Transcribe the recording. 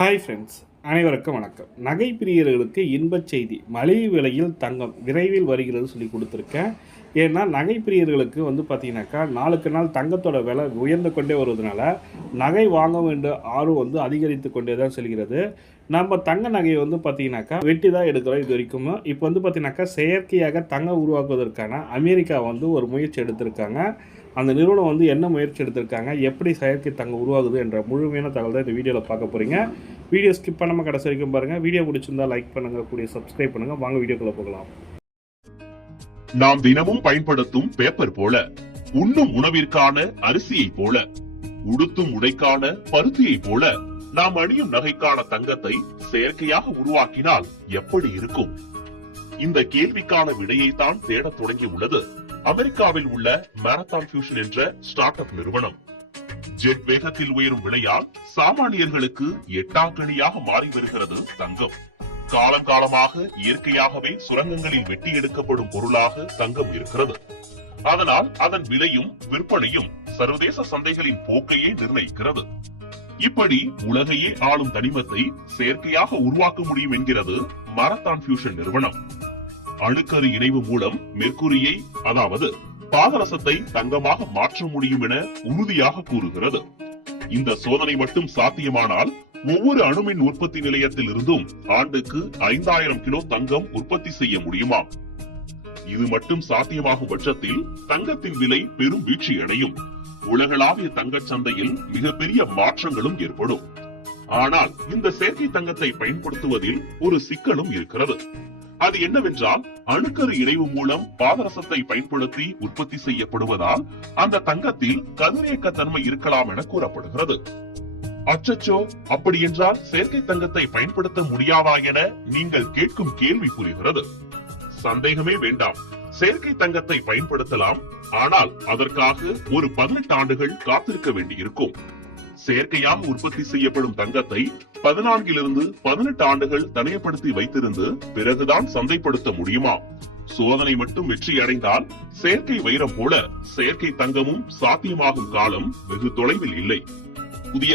Hi friends, அனைவருக்கும் வணக்கம். நகை பிரியர்களுக்கு இன்பச் செய்தி, மலிவு விலையில் தங்கம் விரைவில் வருகிறது சொல்லி கொடுத்துருக்கேன். ஏன்னா நகை பிரியர்களுக்கு பார்த்தீங்கன்னாக்கா நாளுக்கு நாள் தங்கத்தோட விலை உயர்ந்து கொண்டே வருவதனால நகை வாங்க வேண்டிய ஆர்வம் அதிகரித்து கொண்டே தான் செல்கிறது. நம்ம தங்க நகையை பார்த்தீங்கன்னாக்கா வெட்டி தான் எடுக்கிறோம் இது வரைக்கும். இப்போ பார்த்தீங்கன்னாக்கா செயற்கையாக தங்கம் உருவாக்குவதற்கான அமெரிக்கா ஒரு முயற்சி எடுத்திருக்காங்க. அந்த நிறுவனம் என்ன முயற்சி எடுத்திருக்காங்க, எப்படி செயற்கை தங்கம் உருவாகுது என்ற முழுமையான தகவல் தான் இந்த வீடியோவில் பார்க்க போகிறீங்க. வீடியோ ஸ்கிப் பண்ணாமல் கடைசி வரைக்கும் பாருங்கள். வீடியோ பிடிச்சிருந்தா லைக் பண்ணுங்கள், கூடிய சப்ஸ்கிரைப் பண்ணுங்கள். வாங்க வீடியோக்குள்ளே போகலாம். நாம் தினமும் பயன்படுத்தும் பேப்பர் போல, உண்ணும் உணவிற்கான அரிசியை போல, உடுத்தும் உடைக்கான பருத்தியை போல, நாம் அணியும் நகைக்கான தங்கத்தை செயற்கையாக உருவாக்கினால் எப்படி இருக்கும்? இந்த கேள்விக்கான விடையை தான் தேடத் தொடங்கி உள்ளது அமெரிக்காவில் உள்ள மாரத்தான் ஃபியூஷன் என்ற ஸ்டார்ட் அப் நிறுவனம். ஜெட் வேகத்தில் உயரும் விலையால் சாமானியர்களுக்கு எட்டாக்கணியாக மாறி வருகிறது தங்கம். காலம் காலமாக இயற்கையாகவே சுரங்கங்களில் வெட்டி எடுக்கப்படும் பொருளாக தங்கம் இருக்கிறது. அதனால் அதன் விலையும் விற்பனையும் சர்வதேச சந்தைகளின் போக்கையே நிர்ணயிக்கிறது. இப்படி உலகையே ஆளும் தனிமத்தை செயற்கையாக உருவாக்க முடியும் என்கிறது மாரத்தான் ஃபியூஷன் நிறுவனம். அணுக்கரு இணைவு மூலம் மெர்க்குரியை, அதாவது பாதரசத்தை தங்கமாக மாற்ற முடியும் என உறுதியாக கூறுகிறது. இந்த சோதனை மட்டும் சாத்தியமானால் ஒவ்வொரு அணுமின் உற்பத்தி நிலையத்தில் இருந்தும் ஆண்டுக்கு 5000 கிலோ தங்கம் உற்பத்தி செய்ய முடியுமா? இது மட்டும் சாத்தியமாகும் பட்சத்தில் தங்கத்தின் விலை பெரும் வீழ்ச்சியடையும். உலகளாவிய தங்க சந்தையில் மிகப்பெரிய மாற்றங்களும் ஏற்படும். ஆனால் இந்த செயற்கை தங்கத்தை பயன்படுத்துவதில் ஒரு சிக்கலும் இருக்கிறது. அது என்னவென்றால், அணுக்கரு இணைவு மூலம் பாதரசத்தை பயன்படுத்தி உற்பத்தி செய்யப்படுவதால் அந்த தங்கத்தில் கதிரியக்க தன்மை இருக்கலாம் என கூறப்படுகிறது. அச்சச்சோ, அப்படி என்றால் செயற்கை தங்கத்தை பயன்படுத்த முடியாதா என நீங்கள் கேட்கும் கேள்வி புரிகிறது. சந்தேகமே வேண்டாம், செயற்கை தங்கத்தை பயன்படுத்தலாம். ஆனால் அதற்காக ஒரு 18 ஆண்டுகள் காத்திருக்க வேண்டியிருக்கும். செயற்கையாக உற்பத்தி செய்யப்படும் தங்கத்தை 14 18 ஆண்டுகள் தனியப்படுத்தி வைத்திருந்து பிறகுதான் சந்தைப்படுத்த முடியுமா? சோதனை மட்டும் வெற்றி அடைந்தால் செயற்கை வைரம் போல செயற்கை தங்கமும் சாத்தியமாகும் காலம் வெகு தொலைவில் இல்லை. புதிய